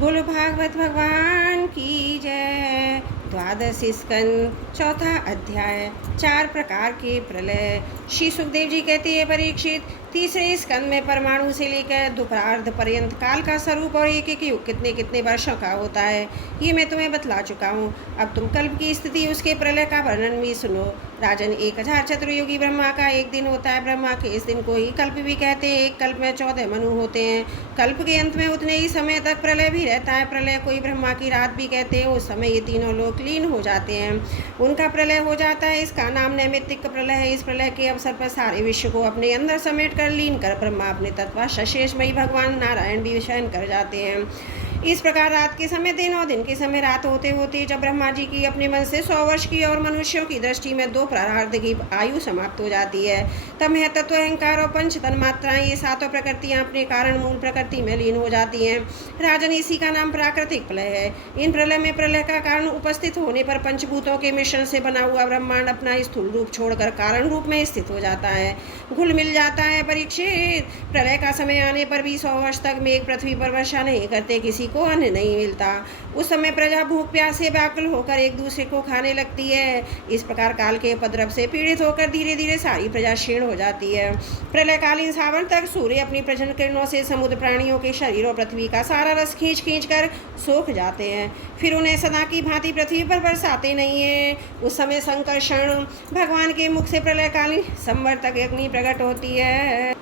बोलो भागवत भगवान की जय। द्वादश स्कंद चौथा अध्याय। चार प्रकार के प्रलय। श्री सुखदेव जी कहते हैं, परीक्षित, तीसरे स्कंद में परमाणु से लेकर द्वापरार्ध पर्यंत काल का स्वरूप और एक एक युग कितने कितने वर्षों का होता है, ये मैं तुम्हें बतला चुका हूँ। अब तुम कल्प की स्थिति, उसके प्रलय का वर्णन भी सुनो। राजन, 1000 चतुर्युगी ब्रह्मा का एक दिन होता है। ब्रह्मा के इस दिन को ही कल्प भी कहते हैं। एक कल्प में 14 मनु होते हैं। कल्प के अंत में उतने ही समय तक प्रलय भी रहता है। प्रलय कोई ब्रह्मा की रात भी कहते हैं। उस समय ये तीनों लोग लीन हो जाते हैं, उनका प्रलय हो जाता है। इसका नाम नैमित्तिक प्रलय है। इस प्रलय के अवसर पर सारे विश्व को अपने अंदर समेट कर लीन कर ब्रह्मा अपने तत्व शेषमयी भगवान नारायण भी शयन कर जाते हैं। इस प्रकार रात के समय दिन और दिन के समय रात होते होते जब ब्रह्मा जी की अपने मन से 100 वर्ष की और मनुष्यों की दृष्टि में 2 प्रारार्ध की आयु समाप्त हो जाती है, तब यह तत्व अहंकार और पंच तन मात्राएं, ये सातों प्रकृतियां अपने कारण मूल प्रकृति में लीन हो जाती हैं। राजन, इसी का नाम प्राकृतिक प्रलय है। इन प्रलय में प्रलय का कारण उपस्थित होने पर पंचभूतों के मिश्रण से बना हुआ ब्रह्मांड अपना स्थूल रूप छोड़कर कारण रूप में स्थित हो जाता है, घुल मिल जाता है। परीक्षित, प्रलय का समय आने पर भी 100 वर्ष तक मेघ पृथ्वी पर वर्षा नहीं करते, किसी को अन्न नहीं मिलता। उस समय प्रजा भूख प्यास से व्याकुल होकर एक दूसरे को खाने लगती है। इस प्रकार काल के उपद्रव से पीड़ित होकर धीरे धीरे सारी प्रजा क्षीण हो जाती है। प्रलयकालीन सावन तक सूर्य अपनी प्रजन किरणों से समुद्र प्राणियों के शरीर और पृथ्वी का सारा रस खींच खींच कर सोख जाते हैं, फिर उन्हें सदा की भांति पृथ्वी पर बरसाते नहीं हैं। उस समय संकर्षण भगवान के मुख से प्रलयकालीन संवर तक अग्नि प्रकट होती है।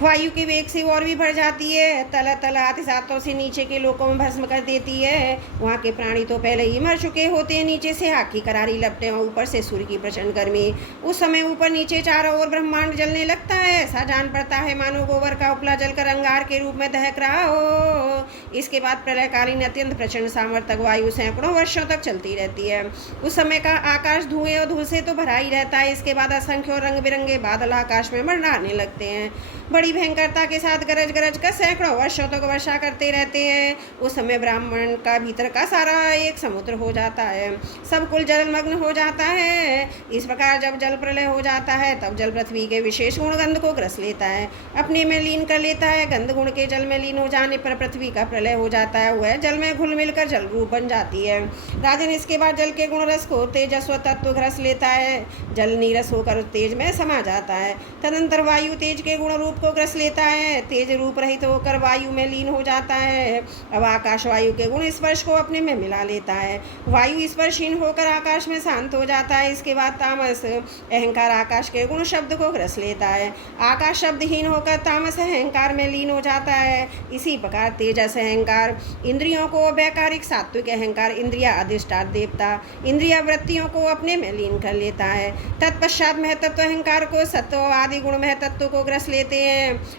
वायु के वेग से और भी बढ़ जाती है। तला तला आतिशातों से नीचे के लोकों में भस्म कर देती है। वहाँ के प्राणी तो पहले ही मर चुके होते हैं। नीचे से आग की करारी लपटें और ऊपर से सूर्य की प्रचंड गर्मी। उस समय ऊपर नीचे चारों ओर ब्रह्मांड जलने लगता है। ऐसा जान पड़ता है मानो गोबर का उपला जलकर अंगार के रूप में दहक रहा हो। इसके बाद प्रलयकालीन अत्यंत प्रचंड सामर्थक वायु सैकड़ों वर्षों तक चलती रहती है। उस समय का आकाश धुएं और धूल से तो भरा ही रहता है। इसके बाद असंख्य और रंग बिरंगे बादल आकाश में मंडराने लगते हैं। बड़ी भयंकरता के साथ गरज गरज कर सैकड़ों वर्षों तक वर्षा करते रहते हैं। उस समय ब्राह्मण का भीतर का सारा एक समुद्र हो जाता है, सब कुल जलमग्न हो जाता है। इस प्रकार जब जल प्रलय हो जाता है तब जल पृथ्वी के विशेष गुण गंध को ग्रस लेता है, अपने में लीन कर लेता है। गंध गुण के जल में लीन हो जाने पर पृथ्वी का प्रलय हो जाता है। वह जल में घुल मिलकर जल रूप बन जाती है। राजन, इसके बाद जल के गुण रस को तेजस्व तत्व ग्रस लेता है। जल नीरस होकर तेज में समा जाता है। तदंतर वायु तेज के गुण रूप को ग्रस लेता है। तेज रूप रहित होकर वायु में लीन हो जाता है। अब आकाश वायु के गुण स्पर्श को अपने में मिला लेता है। वायु स्पर्शहीन होकर आकाश में शांत हो जाता है। इसके बाद तामस अहंकार आकाश के गुण शब्द को ग्रस लेता है। आकाश शब्दहीन होकर तामस अहंकार में लीन हो जाता है। इसी प्रकार तेजस अहंकार इंद्रियों को, वैकारिक सात्विक अहंकार इंद्रिया अधिष्ठान देवता इंद्रिया वृत्तियों को अपने में लीन कर लेता है। तत्पश्चात महतत्व अहंकार को सत्व आदि गुण महतत्व को ग्रस लेते हैं।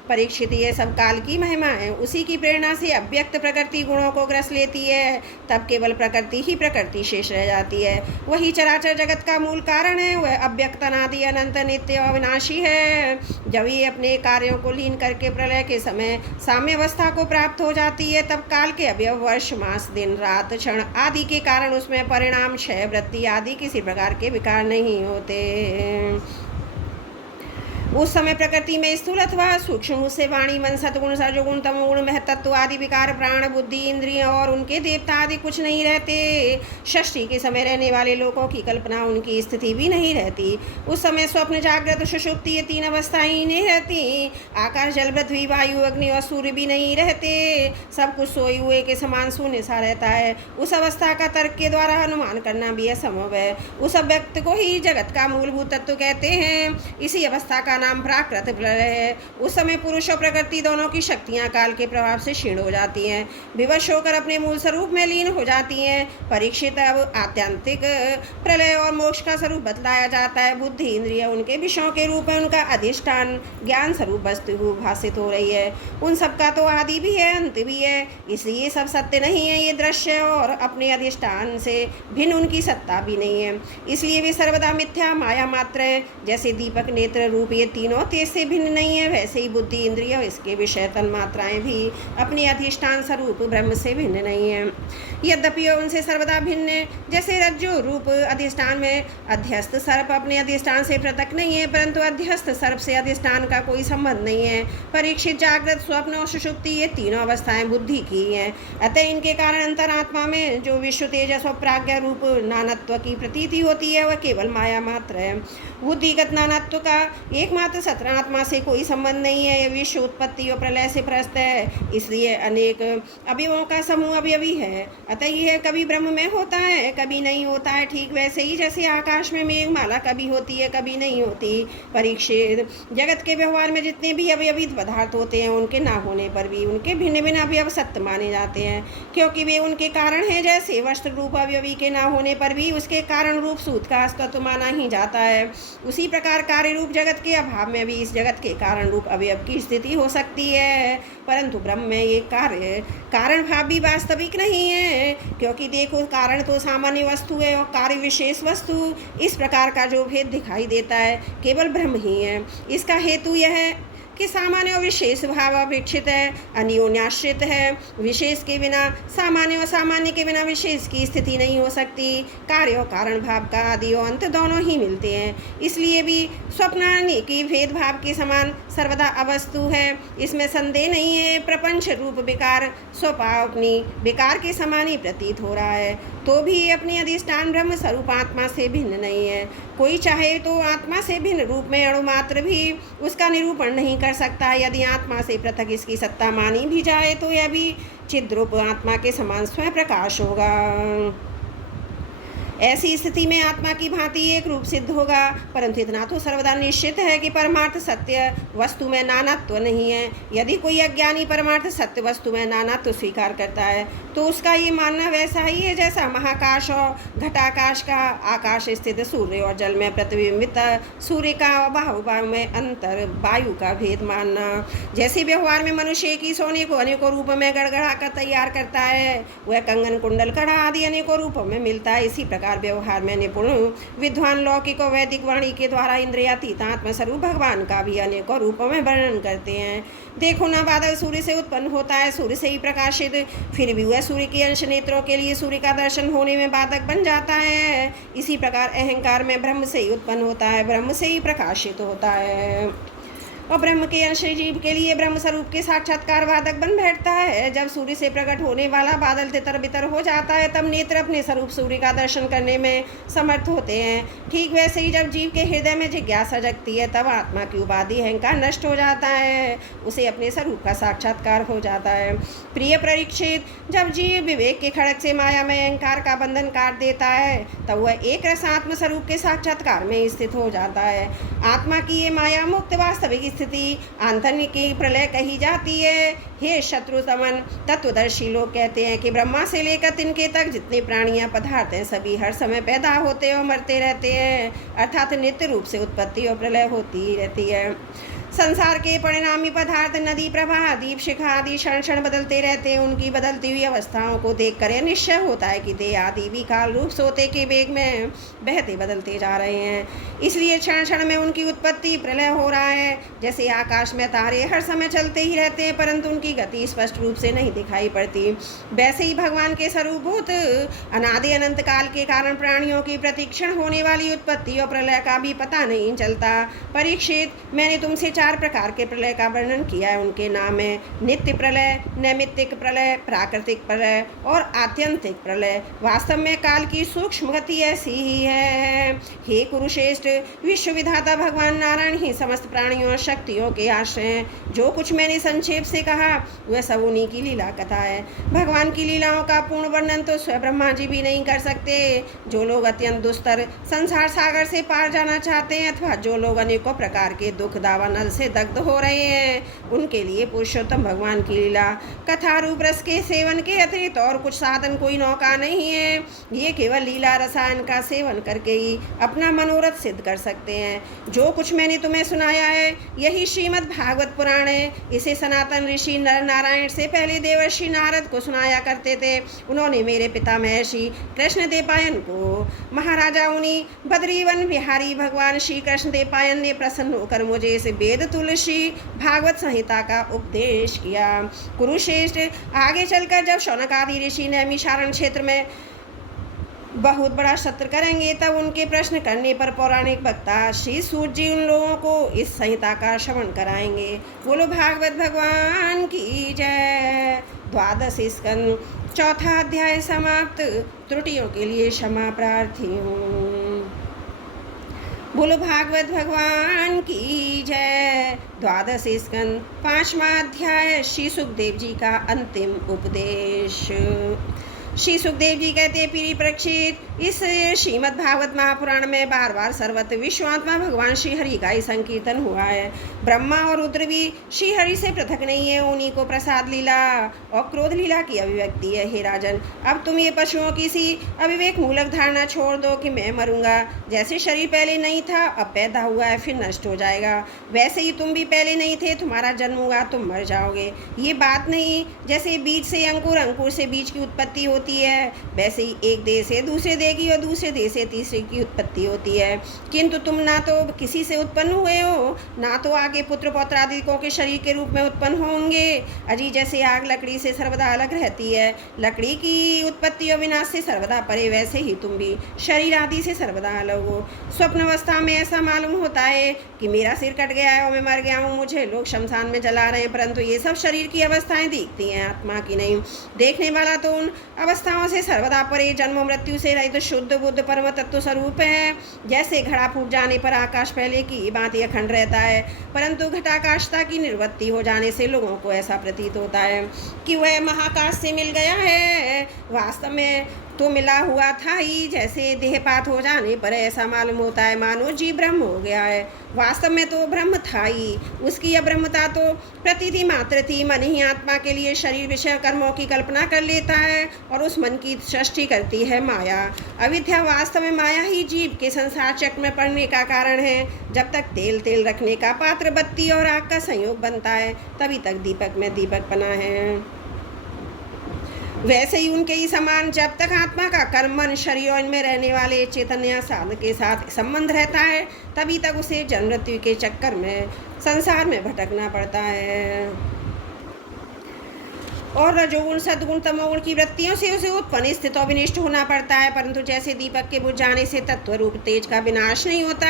परीक्षित, ये सब काल की महिमा है। उसी की प्रेरणा से अव्यक्त प्रकृति गुणों को ग्रस लेती है। तब केवल प्रकृति ही प्रकृति शेष रह जाती है। वही चराचर जगत का मूल कारण है। वह अव्यक्त अनादि अनंत नित्य अविनाशी है। जब ये अपने कार्यों को लीन करके प्रलय के समय साम्य अवस्था को प्राप्त हो जाती है, तब काल के अवयव वर्ष मास दिन रात क्षण आदि के कारण उसमें परिणाम क्षय वृत्ति आदि किसी प्रकार के विकार नहीं होते। उस समय प्रकृति में स्थूल अथवा सूक्ष्म से वाणी मन सतगुण सजोगुण तमोगुण महतत्व आदि विकार प्राण बुद्धि इंद्रिय और उनके देवता आदि कुछ नहीं रहते। षष्ठी के समय रहने वाले लोगों की कल्पना, उनकी स्थिति भी नहीं रहती। उस समय स्वप्न जागृत सुषुप्ति ये 3 अवस्थाएं ही नहीं रहती। आकाश जल पृथ्वी वायु अग्नि और सूर्य भी नहीं रहते। सब कुछ सोए हुए के समान शून्य सा रहता है। उस अवस्था का तर्क के द्वारा अनुमान करना भी असंभव है। उस अव्यक्त को ही जगत का मूलभूत तत्व कहते हैं। इसी अवस्था का नाम प्राकृत प्रलय है। उस समय पुरुष और प्रकृति दोनों की शक्तियां काल के प्रभाव से क्षीण हो जाती हैं, विवश होकर अपने मूल स्वरूप में लीन हो जाती हैं। परीक्षित, अब आत्यंतिक प्रलय और मोक्ष का स्वरूप बतलाया जाता है। बुद्धि इंद्रिय उनके विषयों के रूप में उनका अधिष्ठान ज्ञान स्वरूप वस्तु भाषित हो रही है। उन सबका तो आदि भी है, अंत भी है, इसलिए सब सत्य नहीं है। ये दृश्य और अपने अधिष्ठान से भिन्न उनकी सत्ता भी नहीं है, इसलिए वे सर्वदा मिथ्या माया मात्र है। जैसे दीपक नेत्र रूप ये तीनों तेज से भिन्न नहीं है, वैसे ही बुद्धि, इंद्रिय और इसके विषय तन मात्राएं भी अपने अधिष्ठान स्वरूप ब्रह्म से भिन्न नहीं है। यद्यपि उनसे सर्वदा भिन्न है। जैसे रज्जु रूप अधिष्ठान में अध्यस्त सर्प अपने अधिष्ठान से पृथक नहीं है, परंतु अध्यस्त सर्प से अधिष्ठान का कोई संबंध नहीं है। परीक्षित, जागृत, स्वप्न और सुषुप्ति ये तीनों अवस्थाएं बुद्धि की हैं। अतः इनके कारण अंतरात्मा में जो विश्व तेजस और प्राज्ञा रूप नानत्व की प्रतीति होती है वह केवल माया मात्र है। बुद्धिगत नानत्व का एकमात्र सतरात्मा से कोई संबंध नहीं है। यह विश्व उत्पत्ति और प्रलय से प्रस्त है, इसलिए अनेक अवयवों का समूह अवयवी है। अतः यह कभी ब्रह्म में होता है, कभी नहीं होता है। ठीक वैसे ही जैसे आकाश में मेघमाला कभी होती है, कभी नहीं होती। परीक्षित, जगत के व्यवहार में जितने भी अवयवी पदार्थ होते हैं उनके ना होने पर भी उनके भिन्न भिन्न अवयव सत्य माने जाते हैं, क्योंकि वे उनके कारण हैं। जैसे वस्त्र रूप अवयवी के ना होने पर भी उसके कारण रूप सूत का अस्तित्व माना ही जाता है, उसी प्रकार कार्य रूप जगत के अभाव में भी इस जगत के कारण रूप अवयव की स्थिति हो सकती है। परंतु ब्रह्म में ये कारण भाव भी वास्तविक नहीं है, क्योंकि देखो कारण तो सामान्य वस्तु है और कार्य विशेष वस्तु। इस प्रकार का जो भेद दिखाई देता है केवल ब्रह्म ही है। इसका हेतु यह है कि सामान्य और विशेष भाव अपेक्षित है, अन्योन्याश्रित है। विशेष के बिना सामान्य और सामान्य के बिना विशेष की स्थिति नहीं हो सकती। कार्य और कारण भाव का आदि और अंत दोनों ही मिलते हैं। इसलिए भी स्वप्नानि की भेदभाव के समान सर्वदा अवस्तु है, इसमें संदेह नहीं है। प्रपंच रूप विकार स्वभाव अपनी विकार के समान ही प्रतीत हो रहा है, तो भी अपनी अधिष्ठान ब्रह्म स्वरूप आत्मा से भिन्न नहीं है। कोई चाहे तो आत्मा से भिन्न रूप में अणुमात्र भी उसका निरूपण नहीं कर सकता। यदि आत्मा से पृथक इसकी सत्ता मानी भी जाए तो यह भी चिद्रूप आत्मा के समान स्वयं प्रकाश होगा। ऐसी स्थिति में आत्मा की भांति एक रूप सिद्ध होगा, परंतु इतना तो सर्वदा निश्चित है कि परमार्थ सत्य वस्तु में नानात्व नहीं है। यदि कोई अज्ञानी परमार्थ सत्य वस्तु में नानात्व स्वीकार करता है तो उसका ये मानना वैसा ही है जैसा महाकाश और घटाकाश का आकाश स्थित सूर्य और जल में प्रतिबिंबित सूर्य का बाहुभाव में अंतर वायु का भेद मानना। जैसे व्यवहार में मनुष्य की सोने को अनेकों रूपों में गड़गड़ा कर तैयार करता है, वह कंगन, कुंडल, कड़ा आदि अनेकों रूपों में मिलता है। इसी प्रकार व्यवहार में निपुण विद्वान लौकिक और वैदिक वाणी के द्वारा इंद्रियातीत आत्मस्वरूप भगवान का भी अनेकों रूपों में वर्णन करते हैं। देखो ना, बादल सूर्य से उत्पन्न होता है, सूर्य से ही प्रकाशित, फिर भी वह सूर्य के अंश नेत्रों के लिए सूर्य का दर्शन होने में बाधक बन जाता है। इसी प्रकार अहंकार में ब्रह्म से ही उत्पन्न होता है, ब्रह्म से ही प्रकाशित होता है, और ब्रह्म के अंश जीव के लिए ब्रह्म स्वरूप के साक्षात्कार बाधक बन बैठता है। जब सूर्य से प्रकट होने वाला बादल तितर बितर हो जाता है तब नेत्र अपने स्वरूप सूर्य का दर्शन करने में समर्थ होते हैं। ठीक वैसे ही जब जीव के हृदय में जिज्ञासा जगती है तब आत्मा की उपाधि अहंकार नष्ट हो जाता है, उसे अपने स्वरूप का साक्षात्कार हो जाता है। प्रिय परीक्षित, जब जीव विवेक के खड़ग से माया में अहंकार का बंधन काट देता है तब वह एक रस आत्म स्वरूप के साक्षात्कार में स्थित हो जाता है। आत्मा की ये माया मुक्त वास्तविक स्थिति आंतरिक की प्रलय कही जाती है। हे शत्रुतमन, तत्वदर्शी लोग कहते हैं कि ब्रह्मा से लेकर तिनके तक जितने प्राणियां पदार्थ हैं सभी हर समय पैदा होते और मरते रहते हैं, अर्थात नित्य रूप से उत्पत्ति और प्रलय होती ही रहती है। संसार के परिणामी पदार्थ नदी, प्रवाह, दीप शिखा आदि क्षण क्षण बदलते रहते हैं। उनकी बदलती हुई अवस्थाओं को देखकर यह निश्चय होता है कि देह आदि भी काल रूप सोते के वेग में बहते बदलते जा रहे हैं, इसलिए क्षण क्षण में उनकी उत्पत्ति प्रलय हो रहा है। जैसे आकाश में तारे हर समय चलते ही रहते हैं परंतु उनकी गति स्पष्ट रूप से नहीं दिखाई पड़ती, वैसे ही भगवान के स्वरूपभूत अनादि अनंत काल के कारण प्राणियों की प्रतिक्षण होने वाली उत्पत्ति और प्रलय का भी पता नहीं चलता। परीक्षित, मैंने तुमसे 4 प्रकार के प्रलय का वर्णन किया है। उनके नाम है नित्य प्रलय, नैमित्तिक प्रलय, प्राकृतिक प्रलय और आत्यंतिक प्रलय। वास्तव में काल की सूक्ष्म गति ऐसी ही है। हे कुरुश्रेष्ठ, विश्व विधाता भगवान नारायण ही समस्त प्राणियों और शक्तियों के आश्रय हैं। जो कुछ मैंने संक्षेप से कहा वह सब उन्हीं की लीला कथा है। भगवान की लीलाओं का पूर्ण वर्णन तो स्वयं ब्रह्मा जी भी नहीं कर सकते। जो लोग अत्यंत दुस्तर संसार सागर से पार जाना चाहते हैं अथवा जो लोग अनेकों प्रकार के दुख, दावा, नल से दग्ध हो रहे हैं उनके लिए पुरुषोत्तम भगवान की लीला कथा रूप रस के सेवन के अतिरिक्त और कुछ साधन कोई नौका नहीं है। ये केवल लीला रसायन का सेवन करके ही अपना मनोरथ सिद्ध कर सकते हैं। जो कुछ मैंने तुम्हें सुनाया है यही श्रीमद् भागवत पुराण है। इसे सनातन ऋषि नर नारायण से पहले देवर्षि नारद को सुनाया करते थे। उन्होंने मेरे पिता महर्षि कृष्ण देवपायन को महाराजा उन्हीं बद्रीवन बिहारी भगवान श्री कृष्ण देवपायन ने प्रसन्न होकर मुझे इस वेद तुलसी भागवत संहिता का उपदेश किया। कुरुश्रेष्ठ, आगे चलकर जब शौनक आदि ऋषि नैमिषारण्य क्षेत्र में बहुत बड़ा सत्र करेंगे तब उनके प्रश्न करने पर पौराणिक वक्ता श्री सूत जी उन लोगों को इस संहिता का श्रवण कराएंगे। बोलो भागवत भगवान की जय। 12 स्कंद 4था अध्याय समाप्त। त्रुटियों के लिए क्षमा प्रार्थी हूँ। बोलो भागवत भगवान की जय। 12 स्कंद 5वां अध्याय श्री सुखदेव जी का अंतिम उपदेश। श्री सुखदेव जी कहते हैं, प्रिय परीक्षित, इस श्रीमद् भागवत महापुराण में बार बार सर्वत्र विश्वात्मा भगवान श्री हरि का ही संकीर्तन हुआ है। ब्रह्मा और रुद्र भी श्री हरि से पृथक नहीं है। उन्हीं को प्रसाद लीला और क्रोध लीला की अभिव्यक्ति है। हे राजन, अब तुम ये पशुओं की सी अविवेक मूलक धारणा छोड़ दो कि मैं मरूंगा। जैसे शरीर पहले नहीं था, अब पैदा हुआ है, फिर नष्ट हो जाएगा, वैसे ही तुम भी पहले नहीं थे, तुम्हारा जन्म हुआ, तुम मर जाओगे। ये बात नहीं, जैसे बीज से अंकुर, अंकुर से बीज की उत्पत्ति होती है, वैसे ही एक देह से दूसरे देह की और दूसरे देह से तीसरे की उत्पत्ति होती है। किंतु तुम ना तो किसी से उत्पन्न हुए हो, ना तो आगे पुत्र पौत्रादिकों के शरीर के रूप में उत्पन्न होंगे। अजी जैसे आग लकड़ी से सर्वदा अलग रहती है, लकड़ी की उत्पत्ति और विनाश से सर्वदा परे, वैसे ही तुम भी शरीर आदि से सर्वदा अलग हो। स्वप्न अवस्था में ऐसा मालूम होता है कि मेरा सिर कट गया है और मैं मर गया हूँ, मुझे लोग शमशान में जला रहे हैं, परंतु ये सब शरीर की अवस्थाएं दिखती हैं, आत्मा की नहीं। देखने वाला तो उन अवस्थाओं से सर्वदा परे, जन्म मृत्यु से रहित शुद्ध बुद्ध परम तत्व स्वरूप है। जैसे घड़ा फूट जाने पर आकाश पहले की भांति अखंड रहता है, परंतु घटाकाशता की निर्वृत्ति हो जाने से लोगों को ऐसा प्रतीत होता है कि वह महाकाश से मिल गया है। वास्तव में तो मिला हुआ था ही, जैसे देहपात हो जाने पर ऐसा मालूम होता है मानो जीव ब्रह्म हो गया है। वास्तव में तो ब्रह्म था ही, उसकी अब्रह्मता तो प्रतीति मात्र थी। मन ही आत्मा के लिए शरीर विषय कर्मों की कल्पना कर लेता है और उस मन की सृष्टि करती है माया। अविद्या वास्तव में माया ही जीव के संसार चक्र में पड़ने का कारण है। जब तक तेल रखने का पात्र बत्ती और आग का संयोग बनता है, तभी तक दीपक में दीपक बना है। वैसे ही उनके ही समान जब तक आत्मा का कर्म मन शरीर और इनमें रहने वाले चैतन्य साधन के साथ संबंध रहता है, तभी तक उसे जन्म मृत्यु के चक्कर में संसार में भटकना पड़ता है। और रजोगुण सद्गुण तमोगुण की वृत्तियों से उसे उत्पन्न स्थित और विनिष्ट होना पड़ता है। परंतु जैसे दीपक के बुझ जाने से तत्व रूप तेज का विनाश नहीं होता,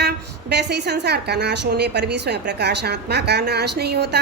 वैसे ही संसार का नाश होने पर भी स्वयं प्रकाश आत्मा का नाश नहीं होता,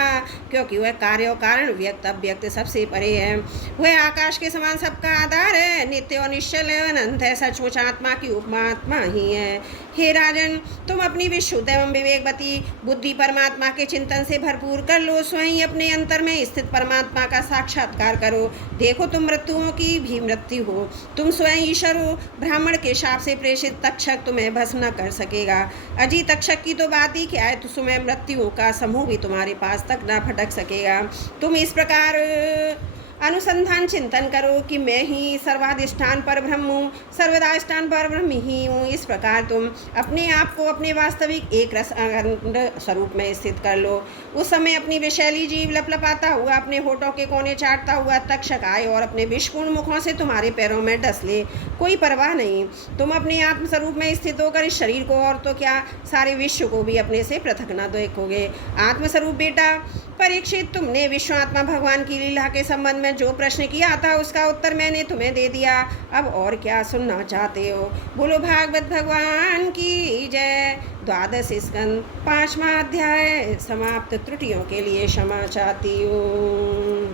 क्योंकि वह कार्य और कारण व्यक्त अव्यक्त सबसे परे है। वह आकाश के समान सबका आधार है, नित्य और निश्चल है, अनंत है। सचमुच आत्मा की उपमा आत्मा ही है। हे राजन, तुम अपनी विशुद्ध एवं विवेकवती बुद्धि परमात्मा के चिंतन से भरपूर कर लो। स्वयं अपने अंतर में स्थित परमात्मा का साक्षात्कार करो। देखो, तुम मृत्युओं की भी मृत्यु हो, तुम स्वयं ईश्वर हो। ब्राह्मण के शाप से प्रेषित तक्षक तुम्हें भस्म न कर सकेगा। अजी तक्षक की तो बात ही क्या है, तो तुम्हें मृत्युओं का समूह भी तुम्हारे पास तक न फटक सकेगा। तुम इस प्रकार अनुसंधान चिंतन करो कि मैं ही सर्वाधिष्ठान पर ब्रह्म हूँ, सर्वदाधिष्ठान पर ब्रह्म ही हूँ। इस प्रकार तुम अपने आप को अपने वास्तविक एक रस स्वरूप में स्थित कर लो। उस समय अपनी विषैली जीव लपलपाता हुआ अपने होठों के कोने चाटता हुआ तक्षक आए और अपने विषपूर्ण मुखों से तुम्हारे पैरों में डस ले, कोई परवाह नहीं। तुम अपने आत्मस्वरूप में स्थित होकर इस शरीर को और तो क्या, सारे विश्व को भी अपने से पृथक न देखोगे। आत्मस्वरूप बेटा परीक्षित, तुमने विश्वात्मा भगवान की लीला के संबंध में जो प्रश्न किया था उसका उत्तर मैंने तुम्हें दे दिया। अब और क्या सुनना चाहते हो? बोलो भागवत भगवान की जय। 12 स्कंद 5वां अध्याय समाप्त। त्रुटियों के लिए क्षमा चाहती हूँ।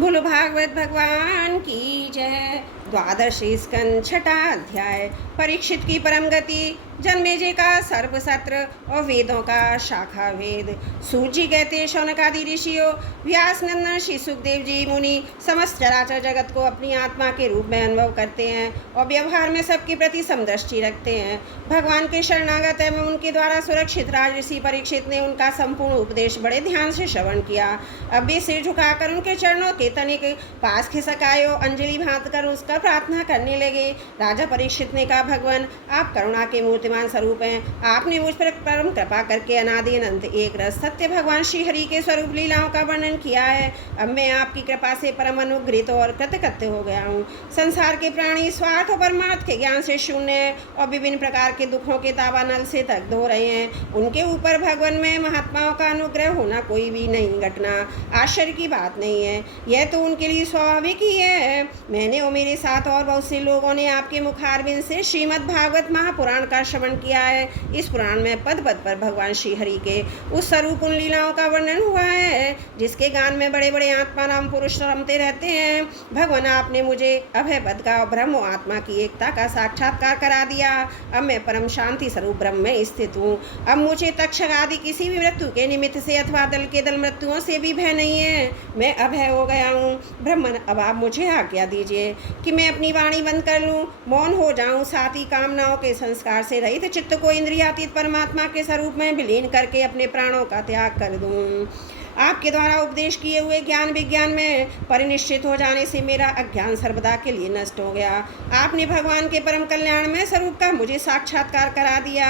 बोलो भागवत भगवान की जय। 12 स्कंद 6ठा अध्याय। परीक्षित की परम गति। जन्मेजय का सर्वसत्र और वेदों का शाखा वेद। सूत जी कहते शौनक आदि ऋषियों, व्यास नंदन श्री सुखदेव जी मुनि समस्त चराचर जगत को अपनी आत्मा के रूप में अनुभव करते हैं और व्यवहार में सबके प्रति समदृष्टि रखते हैं। भगवान के शरणागत एवं उनके द्वारा सुरक्षित राजऋषि परीक्षित ने उनका संपूर्ण उपदेश बड़े ध्यान से श्रवण किया। अब वे सिर झुकाकर उनके चरणों के तनिक पास खिसक आए और अंजलि भांत कर उसका प्रार्थना करने लगे। राजा परीक्षित ने कहा, भगवान आप करुणा के मूर्तिमान स्वरूप हैं। आपने मुझ पर परम कृपा करके अनादि अनंत एक रस सत्य भगवान श्री हरि के स्वरूप लीलाओं का वर्णन किया है। अब मैं आपकी कृपा से परम अनुग्रहित और कृतकृत्य हो गया हूँ। संसार के प्राणी स्वार्थ और परमार्थ के ज्ञान से शून्य और विभिन्न प्रकार के दुखों के दावानल से तक धो रहे हैं। उनके ऊपर भगवान में महात्माओं का अनुग्रह होना कोई भी नई घटना, आश्चर्य की बात नहीं है। यह तो उनके लिए स्वाभाविक ही है। मैंने और मेरे साथ और बहुत से लोगों ने आपके मुखारबिंद से श्रीमद् भागवत महापुराण का श्रवण किया है। इस पुराण में पद पद पर भगवान श्री हरि के उस स्वरूप उन लीलाओं का वर्णन हुआ है जिसके गान में बड़े बड़े आत्मा नाम पुरुष रमते रहते हैं। भगवान आपने मुझे अभय पद का और ब्रह्म आत्मा की एकता का साक्षात्कार करा दिया। अब मैं परम शांति स्वरूप ब्रह्म में स्थित हूँ। अब मुझे तक्षक आदि किसी भी मृत्यु के निमित्त से अथवा दल के दल मृत्युओं से भी भय नहीं है। मैं अभय हो गया हूँ। ब्रह्मन अब आप मुझे आज्ञा दीजिए कि मैं अपनी वाणी बंद कर लूँ, मौन हो जाऊँ, साथ ही कामनाओं के संस्कार से रहित चित्त को इंद्रियातीत परमात्मा के स्वरूप में विलीन करके अपने प्राणों का त्याग कर दूँ। आपके द्वारा उपदेश किए हुए ज्ञान विज्ञान में परिनिश्चित हो जाने से मेरा अज्ञान सर्वदा के लिए नष्ट हो गया। आपने भगवान के परम कल्याण में स्वरूप का मुझे साक्षात्कार करा दिया।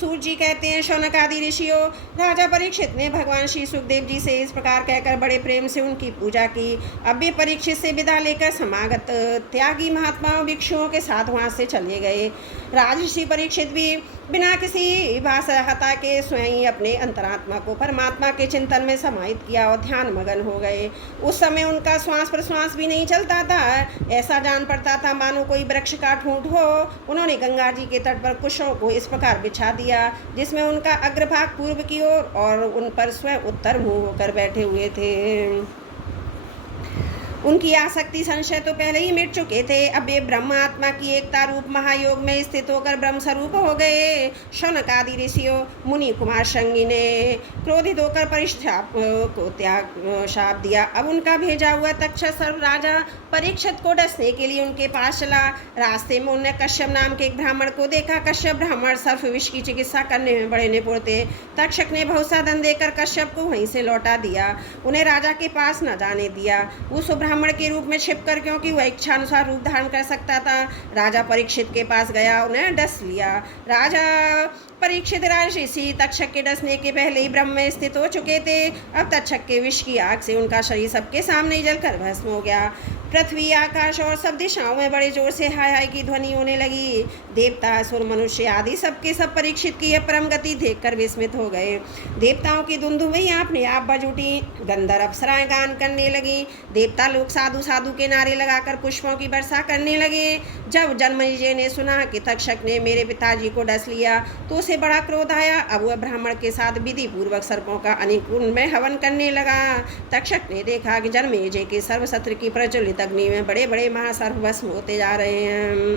सूत जी कहते हैं शौनक आदि ऋषियों, राजा परीक्षित ने भगवान श्री सुखदेव जी से इस प्रकार कहकर बड़े प्रेम से उनकी पूजा की। अब वे परीक्षित से विदा लेकर समागत त्यागी महात्माओं भिक्षुओं के साथ वहाँ से चले गए। राजऋषि परीक्षित भी बिना किसी भाषाहता के स्वयं ही अपने अंतरात्मा को परमात्मा के चिंतन में समाहित किया और ध्यान मगन हो गए। उस समय उनका श्वास प्रश्वास भी नहीं चलता था। ऐसा जान पड़ता था मानो कोई वृक्ष का ठूंठ हो। उन्होंने गंगा जी के तट पर कुशों को इस प्रकार बिछा दिया जिसमें उनका अग्रभाग पूर्व की ओर और उन पर स्वयं उत्तर मुँह होकर बैठे हुए थे। उनकी आसक्ति संशय तो पहले ही मिट चुके थे। अब वे ब्रह्म आत्मा की एकता रूप महायोग में स्थित होकर ब्रह्म स्वरूप हो गए। शौनक आदि ऋषियों मुनि कुमार संगी ने क्रोधित होकर परिश्राप को त्याग शाप दिया। अब उनका भेजा हुआ तक्षक सर्व राजा परीक्षित को डसने के लिए उनके पास चला। रास्ते में उन्होंने कश्यप नाम के एक ब्राह्मण को देखा। कश्यप ब्राह्मण सर्फ विष की चिकित्सा करने में बड़े निपुण थे। तक्षक ने बहुत सा धन देकर कश्यप को वहीं से लौटा दिया। उन्हें राजा के पास न जाने दिया। उस ब्राह्मण के रूप में छिपकर, क्योंकि वह इच्छानुसार रूप धारण कर सकता था, राजा परीक्षित के पास गया, उन्हें डस लिया। राजा परीक्षित राजऋषि तक्षक के डसने के पहले ही ब्रह्म में स्थित हो चुके थे। अब तक्षक के विष की आग से उनका शरीर सबके सामने जलकर भस्म हो गया। पृथ्वी आकाश और सब दिशाओं में बड़े जोर से हाय हाय की ध्वनि होने लगी। देवता असुर मनुष्य आदि सबके सब परीक्षित की यह परम गति देखकर विस्मित हो गए। देवताओं की धुंधुमियाँ अपने आप बज उठी। गंधर्व अप्सराएं गान करने लगी। देवता लोग साधु साधु के नारे लगाकर पुष्पों की वर्षा करने लगे। जब जन्मेजय ने सुना कि तक्षक ने मेरे पिताजी को डस लिया तो उसे बड़ा क्रोध आया। अब वह ब्राह्मण के साथ विधि पूर्वक सर्पों का अनिकुंड में हवन करने लगा। तक्षक ने देखा कि जन्मेजय के सर्वशस्त्र की प्रज्वलित अग्नि में बड़े बड़े महासर्प भस्म होते जा रहे हैं।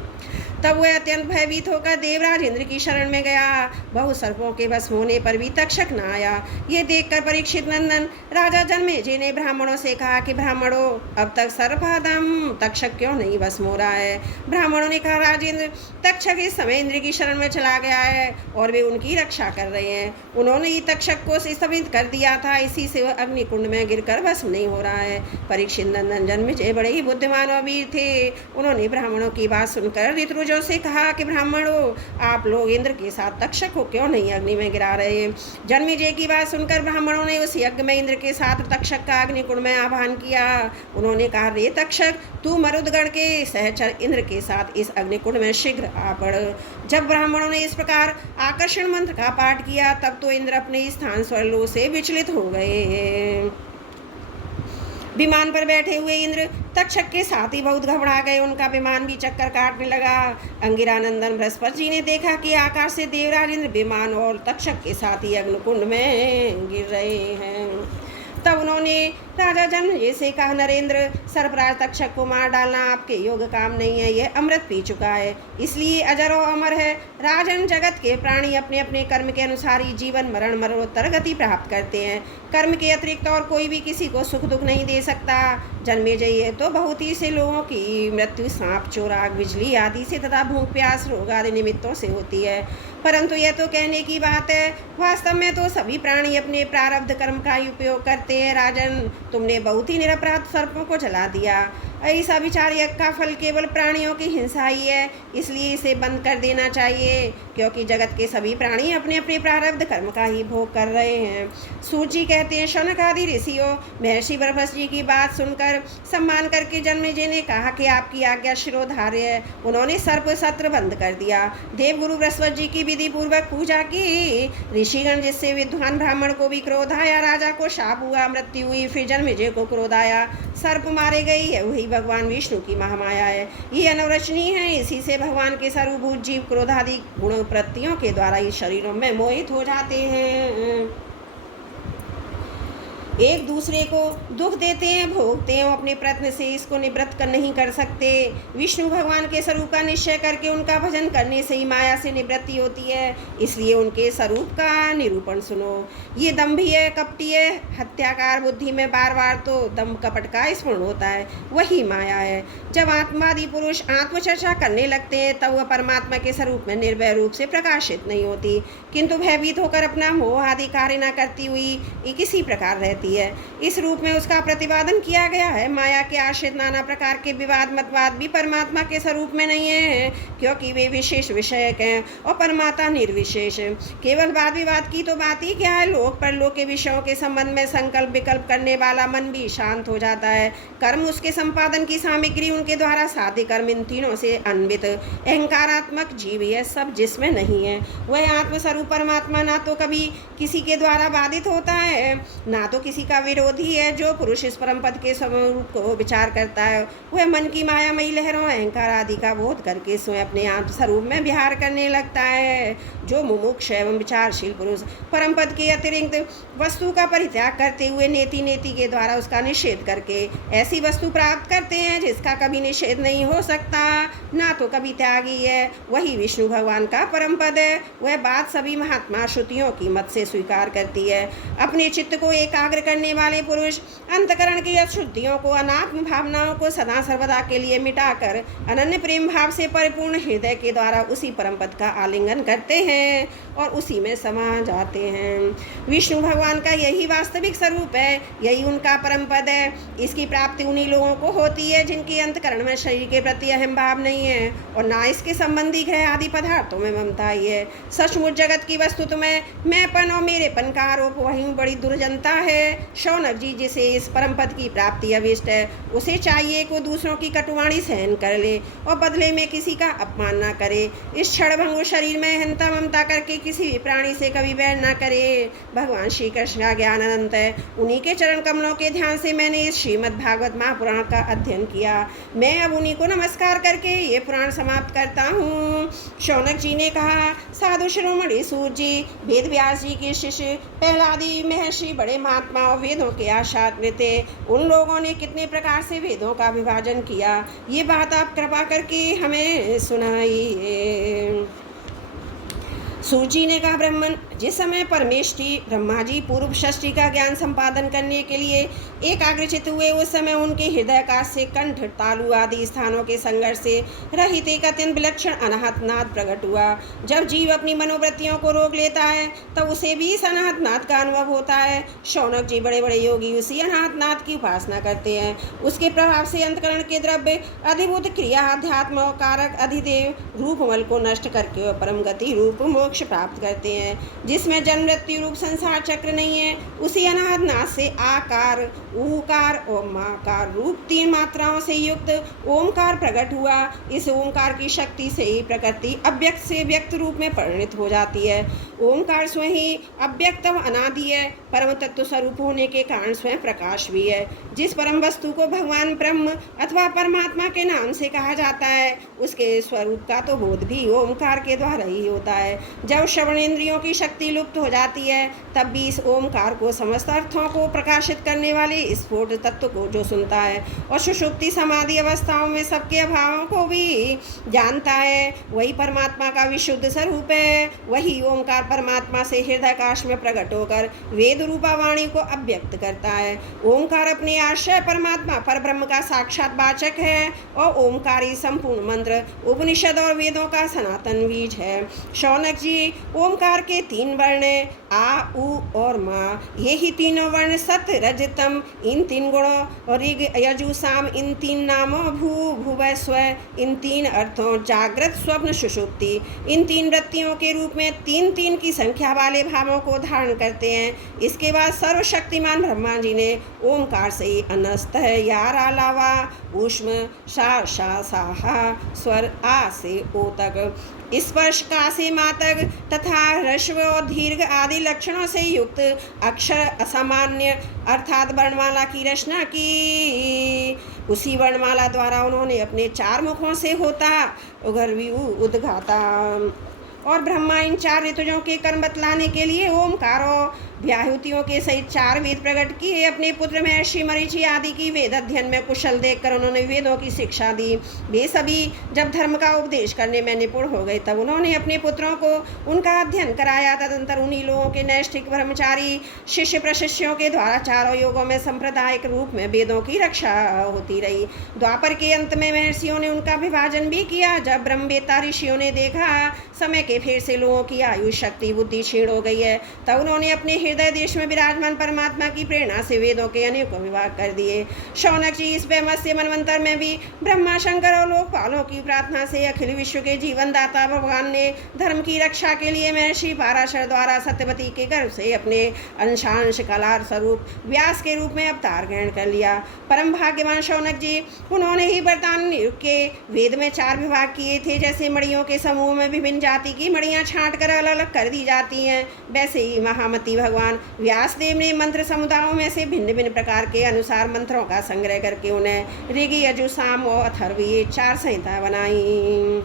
तब वह अत्यंत भयभीत होकर देवराज इंद्र की शरण में गया। बहुत सर्पों के भस्म होने पर भी तक्षक न आया। ये देखकर परीक्षित नंदन राजा जन्मेजय ने ब्राह्मणों से कहा कि ब्राह्मणों, अब तक सर्पादम तक्षक क्यों नहीं भस्म हो रहा है? ब्राह्मणों ने कहा, राजेंद्र, तक्षक इस समय इंद्र की शरण में चला गया है और वे उनकी रक्षा कर रहे हैं। उन्होंने ही तक्षक को स्तंभित कर दिया था, इसी से वह अग्निकुंड में गिरकर भस्म नहीं हो रहा है। परीक्षित नंदन जन्मेजय बड़े ही बुद्धिमान और वीर थे। उन्होंने ब्राह्मणों की बात सुनकर ऋतुजों से कहा कि ब्राह्मणों, आप लोग इंद्र के साथ तक्षक को क्यों नहीं अग्नि में गिरा रहे? जन्मेजय की बात सुनकर ब्राह्मणों ने उस यज्ञ में इंद्र के साथ तक्षक का अग्निकुंड में आह्वान किया। उन्होंने कहा, रे तक्षक, तू मरुदगण के सहचर इंद्र के साथ इस अग्निकुंड में शीघ्र आ पड़। जब ब्राह्मणों ने इस प्रकार आकर्षण मंत्र का पाठ किया तब तो इंद्र अपने स्थान स्वर्लोक से विचलित हो गए। विमान पर बैठे हुए इंद्र तक्षक के साथ ही बहुत घबरा गए। उनका विमान भी चक्कर काटने लगा। अंगिरानंदन बृहस्पति जी ने देखा कि आकाश से देवराज इंद्र विमान और तक्षक के साथ ही अग्निकुंड में गिर रहे हैं। तब उन्होंने राजा जन्मेजय से कहा, नरेंद्र, सर्पराज तक्षक को मार डालना आपके योग काम नहीं है, यह अमृत पी चुका है, इसलिए अजर और अमर है। राजन, जगत के प्राणी अपने अपने कर्म के अनुसार ही जीवन मरण मरणोत्तर गति प्राप्त करते हैं। कर्म के अतिरिक्त और कोई भी किसी को सुख दुख नहीं दे सकता। जन्मेजय, तो बहुत ही से लोगों की मृत्यु सांप, चोर, आग, बिजली आदि से तथा भूख प्यास रोग आदि निमित्तों से होती है, परंतु यह तो कहने की बात है। वास्तव में तो सभी प्राणी अपने प्रारब्ध कर्म का ही उपयोग करते हैं। राजन, तुमने बहुत ही निरपराध सर्पों को जला दिया। ऐसा विचार यज्ञ का फल केवल प्राणियों की हिंसा ही है, इसलिए इसे बंद कर देना चाहिए, क्योंकि जगत के सभी प्राणी अपने अपने प्रारब्ध कर्म का ही भोग कर रहे हैं। सूत जी कहते हैं, शौनक आदि ऋषियों, महर्षि बर्फस जी की बात सुनकर सम्मान करके जन्मेजय ने कहा कि आपकी आज्ञा शिरोधार्य है। उन्होंने सर्प सत्र बंद कर दिया। देवगुरु बृहस्पति जी की विधि पूर्वक पूजा की। ऋषिगण, जिससे विद्वान ब्राह्मण को भी क्रोध आया, राजा को शाप हुआ, मृत्यु हुई, फिर जन्मेजय को क्रोध आया, सर्प मारे गए। है वही भगवान विष्णु की महामाया है। ये अनवरचनीय है, इसी से भगवान के सर्वभूत जीव क्रोधादि गुण प्रत्ययों के द्वारा इस शरीरों में मोहित हो जाते हैं, एक दूसरे को दुख देते हैं, भोगते हैं, अपने प्रयत्न से इसको निवृत्त कर नहीं कर सकते। विष्णु भगवान के स्वरूप का निश्चय करके उनका भजन करने से ही माया से निवृत्ति होती है, इसलिए उनके स्वरूप का निरूपण सुनो। ये दम्भी है, कपटी है, हत्याकार, बुद्धि में बार बार तो दम्भ कपट का स्मरण होता है, वही माया है। जब आत्मादि पुरुष आत्मचर्चा करने लगते हैं तब वह परमात्मा के स्वरूप में निर्भय रूप से प्रकाशित नहीं होती, किंतु भयभीत होकर अपना मोह आदि कार्य न करती हुई किसी प्रकार रहती है। इस रूप में उसका प्रतिपादन किया गया है। माया के आश्रित नाना प्रकार के विवाद मतवाद भी परमात्मा के स्वरूप में नहीं है, क्योंकि वे विशेष विषयक हैं और परमात्मा निर्विशेष। केवल वाद विवाद की तो बात ही क्या है, लोक परलोक के विषयों के संबंध में संकल्प विकल्प करने वाला मन भी शांत हो जाता है। कर्म उसके संपादन की सामग्री, उनके द्वारा साध्य कर्म, इन तीनों से अन्वित अहंकारात्मक जीव यह सब जिसमें नहीं है। वह आत्मस्वरूप परमात्मा ना तो कभी किसी के द्वारा बाधित होता है, ना तो किसी का विरोधी है। जो पुरुष इस परम पद के स्वरूप को विचार करता है वह मन की मायामयी लहरों अहंकार आदि का बोध करके स्वयं अपने आत्म स्वरूप में विहार करने लगता है। जो मुमुक्ष एवं विचारशील पुरुष परम पद के अतिरिक्त वस्तु का परित्याग करते हुए नेति नेति के द्वारा उसका निषेध करके ऐसी वस्तु प्राप्त करते हैं जिसका कभी निषेध नहीं हो सकता, ना तो कभी त्यागी है, वही विष्णु भगवान का परम पद है। वह बात सभी महात्मा श्रुतियों की मत से स्वीकार करती है। अपने चित्त को एकाग्र करने वाले पुरुष अंतकरण की अशुद्धियों को, अनात्म भावनाओं को सदा सर्वदा के लिए मिटाकर अनन्य प्रेम भाव से परिपूर्ण हृदय के द्वारा उसी परम पद का आलिंगन करते हैं और उसी में समा जाते हैं। विष्णु भगवान का यही वास्तविक स्वरूप है, यही उनका परम पद है। इसकी प्राप्ति उन्हीं लोगों को होती है जिनके अंतकरण में शरीर के प्रति अहम भाव नहीं है और ना इसके संबंधी ग्रह आदि पदार्थों में ममता ही है। सचमुच जगत की वस्तु में मैंपन और मेरेपन का आरोप वही बड़ी दुर्जनता है। शौनक जी, जिसे इस परम पद की प्राप्ति अभिष्ट है, उसे चाहिए कि दूसरों की कटुवाणी सहन कर ले और बदले में किसी का अपमान न करे। इस क्षणभंगुर शरीर में अहंता ममता करके किसी भी प्राणी से कभी बैर न करे। भगवान श्री कृष्ण का ज्ञान अनंत है, उन्हीं के चरण कमलों के ध्यान से मैंने इस श्रीमद् भागवत महापुराण का अध्ययन किया। मैं अब उन्हीं को नमस्कार करके ये पुराण समाप्त करता हूँ। शौनक जी ने कहा, साधु शिरोमणि सूत जी, वेद व्यास जी के शिष्य पहलादी महर्षि बड़े महात्मा और वेदों के आचार्य थे। उन लोगों ने कितने प्रकार से वेदों का विभाजन किया, ये बात आप कृपा करके हमें सुनाइए। सूची ने कहा, ब्राह्मण, जिस समय परमेष्ठी ब्रह्मा जी पूर्व षष्ठी का ज्ञान संपादन करने के लिए एकाग्रचित हुए, उस समय उनके हृदय काश से कंठ, तालु आदि स्थानों के संघर्ष से रहित एक अत्यंत विलक्षण अनाहत नाद प्रकट हुआ। जब जीव अपनी मनोवृत्तियों को रोक लेता है तब उसे भी इस अनाहत नाद का अनुभव होता है। शौनक जी, बड़े बड़े योगी उसी अनाहत नाद की उपासना करते हैं। उसके प्रभाव से अंतकरण के द्रव्य अधिभूत क्रिया अध्यात्म और कारक अधिदेव रूपमल को नष्ट करके परम गति रूप मोक्ष प्राप्त करते हैं, जिसमें जन्म मृत्यु रूप संसार चक्र नहीं है। उसी अनाहत नाद से आकार, ऊकार और माकार रूप 3 मात्राओं से युक्त ओमकार प्रकट हुआ। इस ओमकार की शक्ति से ही प्रकृति अव्यक्त से व्यक्त रूप में परिणित हो जाती है। ओमकार स्वयं ही अव्यक्त अनादि है, परम तत्व स्वरूप होने के कारण स्वयं प्रकाश भी है। जिस परम वस्तु को भगवान ब्रह्म अथवा परमात्मा के नाम से कहा जाता है, उसके स्वरूप का तो बोध भी ओमकार के द्वारा ही होता है। जब श्रवण इंद्रियों की शक्ति शक्ति लुप्त हो जाती है, तब भी इस ओमकार को समस्त अर्थों को प्रकाशित करने वाले स्फुट तत्व को जो सुनता है और सुषुप्ति समाधि अवस्थाओं में सबके अभावों को भी जानता है, वही परमात्मा का विशुद्ध स्वरूप है। वही ओमकार परमात्मा से हृदयाकाश में प्रकट होकर वेद रूपा वाणी को अभिव्यक्त करता है। ओमकार अपने आश्रय परमात्मा पर ब्रह्म का साक्षात वाचक है और ओमकारी संपूर्ण मंत्र उपनिषद और वेदों का सनातन बीज है। शौनक जी, ओमकार के 3 वर्ण आ, उ और मा, ये ही तीनों वर्ण सत रज तम, इन 3 गुणों और ऋग यजु साम, इन 3 नामों भू भुव स्व, इन 3 अर्थों जागृत स्वप्न सुषुप्ति, इन 3 वृत्तियों के रूप में 3 की संख्या वाले भावों को धारण करते हैं। इसके बाद सर्वशक्तिमान ब्रह्मा जी ने ओमकार से ही अनस्त यार अलावा ऊष्म शा शा साहा स्वर आ से ओ तक, स्पर्श का से मातक तथा ह्रस्व और दीर्घ आदि लक्षणों से युक्त अक्षर असामान्य अर्थात वर्णमाला की रचना की। उसी वर्णमाला द्वारा उन्होंने अपने 4 मुखों से होता उगरव्यू उद्घाता और ब्रह्मा इन 4 ऋतुजों के कर्म बतलाने के लिए ओमकारों व्याहुतियों के सहित 4 वेद प्रकट किए। अपने पुत्र महर्षि मरीचि आदि की वेद अध्ययन में कुशल देखकर उन्होंने वेदों की शिक्षा दी। वे सभी जब धर्म का उपदेश करने में निपुण हो गए तब उन्होंने अपने पुत्रों को उनका अध्ययन कराया। तदंतर उन्हीं लोगों के नैष्ठिक ब्रह्मचारी शिष्य प्रशिष्यों के द्वारा चारों युगों में सांप्रदायिक रूप में वेदों की रक्षा होती रही। द्वापर के अंत में महर्षियों ने उनका विभाजन भी किया। जब ब्रह्मवेत्ता ऋषियों ने देखा समय के फेर से लोगों की आयु शक्ति बुद्धि क्षीण हो गई है, तब उन्होंने अपने हृदय देश में विराजमान परमात्मा की प्रेरणा से वेदों के अनेकों विभाग कर दिए। शौनक जी, इस वैमस्य मनवंतर में भी ब्रह्मा शंकर और लोकपालों की प्रार्थना से अखिल विश्व के जीवन दाता भगवान ने धर्म की रक्षा के लिए महर्षि पाराशर द्वारा सत्यवती के गर्भ से अपने अंशांश कलार स्वरूप व्यास के रूप में अवतार ग्रहण कर लिया। परम भाग्यवान शौनक जी, उन्होंने ही वरदान के वेद में 4 विभाग किए थे। जैसे मणियों के समूह में विभिन्न जाति की मणियां छांट कर अलग अलग कर दी जाती हैं, वैसे ही महामती भगवान व्यासदेव ने मंत्र समुदायों में से भिन्न भिन्न प्रकार के अनुसार मंत्रों का संग्रह करके उन्हें ऋग यजु साम और अथर्व ये 4 संहिता बनाई।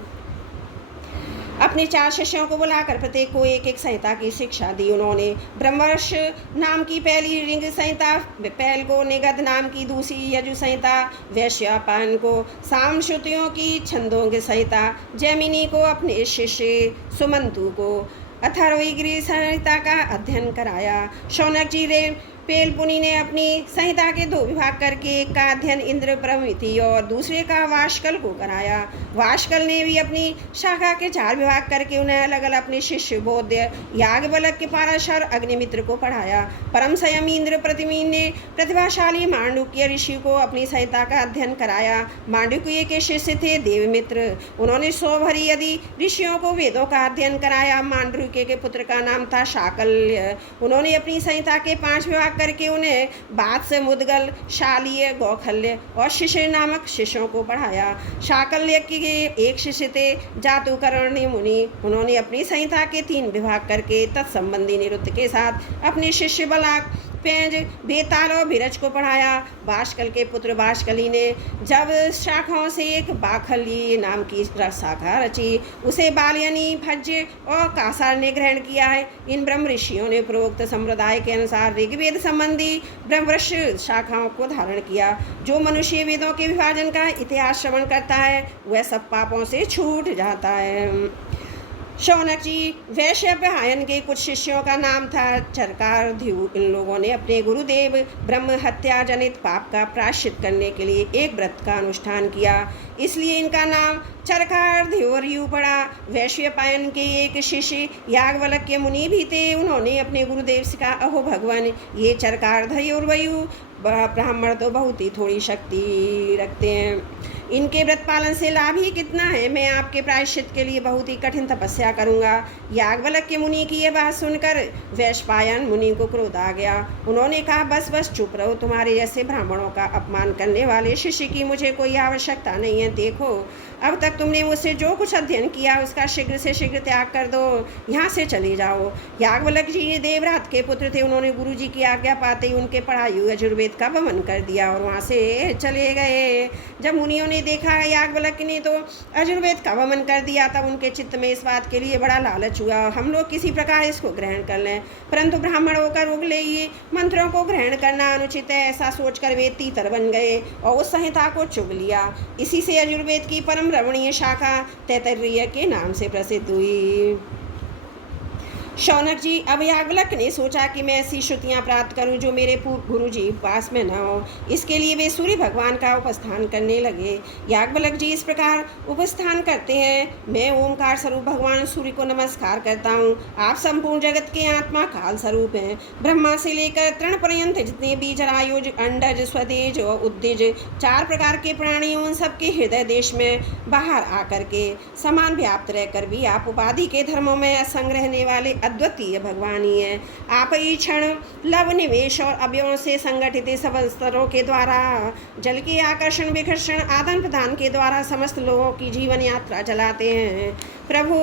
अपने 4 शिष्यों को बुलाकर प्रत्येक को एक एक संहिता की शिक्षा दी। उन्होंने ब्रह्मवर्ष नाम की पहली ऋग संहिता, पैल को निगध नाम की दूसरी यजु संहिता, वैश्यापायन को साम श्रुतियों की छंदों संहिता, जैमिनी को अपने शिष्य सुमंतु को अथर्वगिरी संहिता का अध्ययन कराया। शौनक जी रे पेलपुनी ने अपनी संहिता के 2 विभाग करके एक का अध्ययन इंद्र प्रमिति और दूसरे का वाष्कल को कराया। वाष्कल ने भी अपनी शाखा के 4 विभाग करके उन्हें अलग अलग अपने शिष्य बोध्य याज्ञवल्क्य के पाराशर अग्निमित्र को पढ़ाया। परम संयमी इंद्र प्रतिमीन ने प्रतिभाशाली मांडुक्य ऋषि को अपनी संहिता का अध्ययन कराया। मांडुक्य के शिष्य थे देवमित्र, उन्होंने 100 भरी यदि ऋषियों को वेदों का अध्ययन कराया। मांडुक्य के पुत्र का नाम था शाकल्य, उन्होंने अपनी संहिता के 5 विभाग करके उन्हें बात से मुदगल शालीय गौखल्य और शिष्य नामक शिष्यों को पढ़ाया। शाकल्य के एक शिष्य थे जातुकर्णी मुनि, उन्होंने अपनी संहिता के 3 विभाग करके तत्संबंधी निरुक्त के साथ अपने शिष्य बलाक पेंज बेताल और भिरज को पढ़ाया। बाष्कल के पुत्र बाष्कली ने जब शाखाओं से एक बाखली नाम की शाखा रची, उसे बालयनी भज्य और कासार ने ग्रहण किया है। इन ब्रह्म ऋषियों ने प्रोक्त संप्रदाय के अनुसार ऋग्वेद संबंधी ब्रह्मवृक्ष शाखाओं को धारण किया। जो मनुष्य वेदों के विभाजन का इतिहास श्रवण करता है वह सब पापों से छूट जाता है। शौनक जी, वैशंपायन के कुछ शिष्यों का नाम था चरकारध्यु। इन लोगों ने अपने गुरुदेव ब्रह्म हत्या जनित पाप का प्रायश्चित करने के लिए एक व्रत का अनुष्ठान किया, इसलिए इनका नाम चरकारध्यु पड़ा। वैशंपायन के एक शिष्य याज्ञवल्क्य मुनि भी थे, उन्होंने अपने गुरुदेव से कहा, अहो भगवान, ये चरकारध्यु ब्राह्मण तो बहुत ही थोड़ी शक्ति रखते हैं, इनके व्रत पालन से लाभ ही कितना है। मैं आपके प्रायश्चित के लिए बहुत ही कठिन तपस्या करूंगा। याज्ञवल्क्य मुनि की यह बात सुनकर वैशंपायन मुनि को क्रोध आ गया। उन्होंने कहा, बस बस चुप रहो, तुम्हारे जैसे ब्राह्मणों का अपमान करने वाले शिष्य की मुझे कोई आवश्यकता नहीं है। देखो, अब तक तुमने मुझसे जो कुछ अध्ययन किया उसका शीघ्र से शीघ्र त्याग कर दो, यहाँ से चले जाओ। याज्ञवल्क्य जी देवव्रत के पुत्र थे, उन्होंने गुरु जी की आज्ञा पाते ही उनके पढ़ाई हुए यजुर्वेद का वमन कर दिया और वहाँ से चले गए। जब मुनियों ने देखा याज्ञवल्क्य ने तो यजुर्वेद का वमन कर दिया, तब उनके चित्त में इस बात के लिए बड़ा लालच हुआ, हम लोग किसी प्रकार इसको ग्रहण कर लें, परंतु ब्राह्मण होकर उगले ये मंत्रों को ग्रहण करना अनुचित है, ऐसा सोचकर वे तीतर बन गए और उस संहिता को चुग लिया। इसी से यजुर्वेद की परम रमणीय शाखा तैत्तिरीय के नाम से प्रसिद्ध हुई। शौनक जी, अब याज्ञवल्क्य ने सोचा कि मैं ऐसी श्रुतियाँ प्राप्त करूं जो मेरे पूर्व गुरु जी पास में न हो। इसके लिए वे सूर्य भगवान का उपस्थान करने लगे। याज्ञवल्क्य जी इस प्रकार उपस्थान करते हैं, मैं ओमकार स्वरूप भगवान सूर्य को नमस्कार करता हूँ। आप संपूर्ण जगत के आत्मा काल स्वरूप हैं। ब्रह्मा से लेकर तृण पर्यंत जितने भी जरायुज, अंडज, स्वदेज और उद्दिज 4 प्रकार के प्राणियों उन सबके हृदय देश में बाहर आकर के समान व्याप्त रहकर भी आप उपाधि के धर्मों में असंग रहने वाले अद्वितीय भगवान ही है। आप ही क्षण लव निवेश और अवयवों से संगठित सब स्तरों के द्वारा जल के आकर्षण विकर्षण आदान प्रदान के द्वारा समस्त लोगों की जीवन यात्रा चलाते हैं। प्रभु,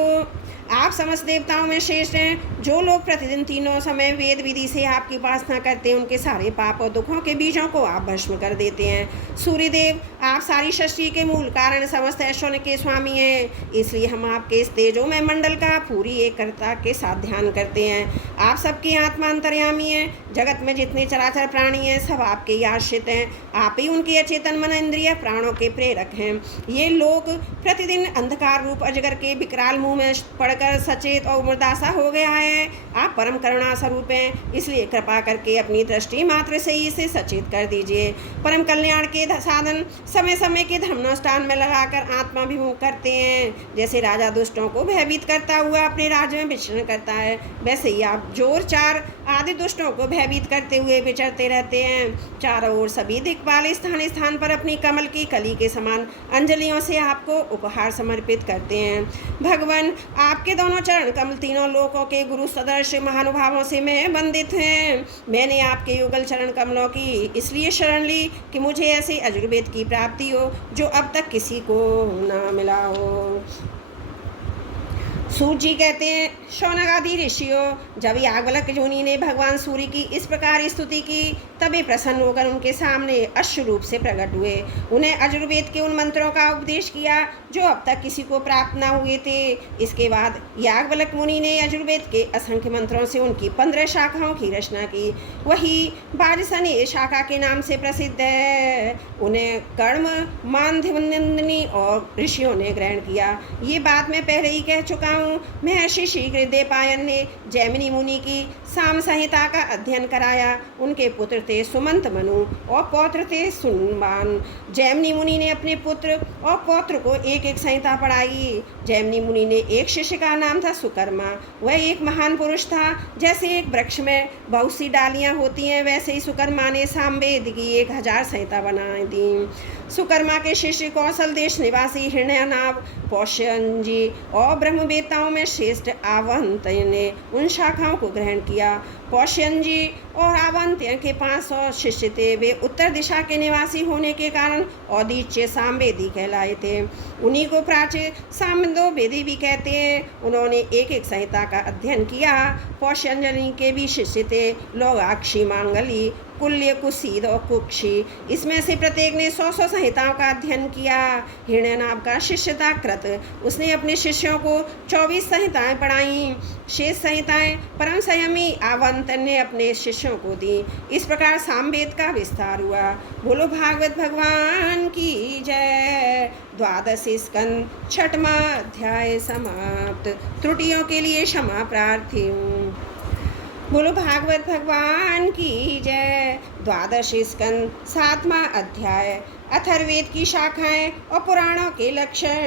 आप समस्त देवताओं में श्रेष्ठ हैं। जो लोग प्रतिदिन तीनों समय वेद विधि से आपकी उपासना करते हैं, उनके सारे पाप और दुखों के बीजों को आप भस्म कर देते हैं। सूर्यदेव, आप सारी सृष्टि के मूल कारण समस्त ऐश्वर्य के स्वामी हैं, इसलिए हम आपके इस तेजोमय मंडल का पूरी एकता के साथ ध्यान करते हैं। आप सबके आत्मा अंतर्यामी हैं। जगत में जितने चराचर प्राणी हैं सब आपके ही आश्रित हैं। आप ही उनके अचेतन मन इंद्रिय प्राणों के प्रेरक हैं। ये लोग प्रतिदिन अंधकार रूप अजगर के विकराल मुंह में पड़कर सचेत और मुर्दासा हो गया है। आप परम करुणा स्वरूप हैं, इसलिए कृपा करके अपनी दृष्टि मात्र से ही इसे सचेत कर दीजिए। परम कल्याण के साधन समय समय के धर्मानुष्ठान में लगाकर आत्माभिमुख करते हैं। जैसे राजा दुष्टों को भयभीत करता हुआ अपने राज्य में विचरण करता है, वैसे ही आप जोर चार आदि दुष्टों को भयभीत करते हुए विचरते रहते हैं। चारों ओर सभी दिक्पाल स्थान स्थान पर अपनी कमल की कली के समान अंजलियों से आपको उपहार समर्पित करते हैं। भगवान, आपके दोनों चरण कमल तीनों लोकों के गुरु सदृश महानुभावों से मैं वंदित हैं। मैंने आपके युगल चरण कमलों की इसलिए शरण ली कि मुझे ऐसे यजुर्वेद की प्राप्ति हो जो अब तक किसी को न मिला हो। सूत जी कहते हैं, शौनक आदि ऋषियों, जब याज्ञवल्क्य मुनि ने भगवान सूर्य की इस प्रकार स्तुति की, तभी प्रसन्न होकर उनके सामने अश्व रूप से प्रकट हुए। उन्हें यजुर्वेद के उन मंत्रों का उपदेश किया जो अब तक किसी को प्राप्त न हुए थे। इसके बाद याज्ञवल्क्य मुनि ने यजुर्वेद के असंख्य मंत्रों से उनकी 15 शाखाओं की रचना की। वही वाजसनेय शाखा के नाम से प्रसिद्ध है। उन्हें कर्म, मानधनिनी और ऋषियों ने ग्रहण किया। ये बात मैं पहले ही कह चुका हूँ। महर्षि शीघ्रदेवपायन ने जैमिनी मुनि की साम संहिता का अध्ययन कराया। उनके पुत्र थे सुमंत मनु और पौत्र थे सुनमान। जैमिनी मुनि ने अपने पुत्र और पौत्र को एक एक संहिता पढ़ाई। जैमिनी मुनि ने एक शिष्य का नाम था सुकर्मा। वह एक महान पुरुष था। जैसे एक वृक्ष में बहुत सी डालियां होती हैं, वैसे ही सुकर्मा ने सामवेद की 1000 संहिता बना दी। सुकर्मा के शिष्य कौशल देश निवासी हिरण्यनाभ, पौष्यन जी और ब्रह्मवेत्ताओं में श्रेष्ठ आवंत्य ने उन शाखाओं को ग्रहण किया। पौष्यन जी और आवंत्य के 500 शिष्य थे। वे उत्तर दिशा के निवासी होने के कारण औदीच्य सामवेदी कहलाए थे। उन्हीं को प्राच्य सामवेदी भी कहते हैं। उन्होंने एक एक संहिता का अध्ययन किया। पौष्यंजलि के भी शिष्य थे लोगाक्षी, मांगली, कुल्य, कुसीद और कुक्षी। इसमें से प्रत्येक ने 100 संहिताओं का अध्ययन किया। हिरण्यनाभ का शिष्य था कृत। उसने अपने शिष्यों को 24 संहिताएं पढ़ाईं। शेष संहिताएं परम संयमी आवंत ने अपने शिष्यों को दी। इस प्रकार सामवेद का विस्तार हुआ। बोलो भागवत भगवान की जय। 12 स्कंद 6वां अध्याय समाप्त। त्रुटियों के लिए क्षमा प्रार्थी हूँ। बोलो भागवत भगवान की जय। 12 स्कंद 7वां अध्याय। अथर्ववेद की शाखाएं और पुराणों के लक्षण।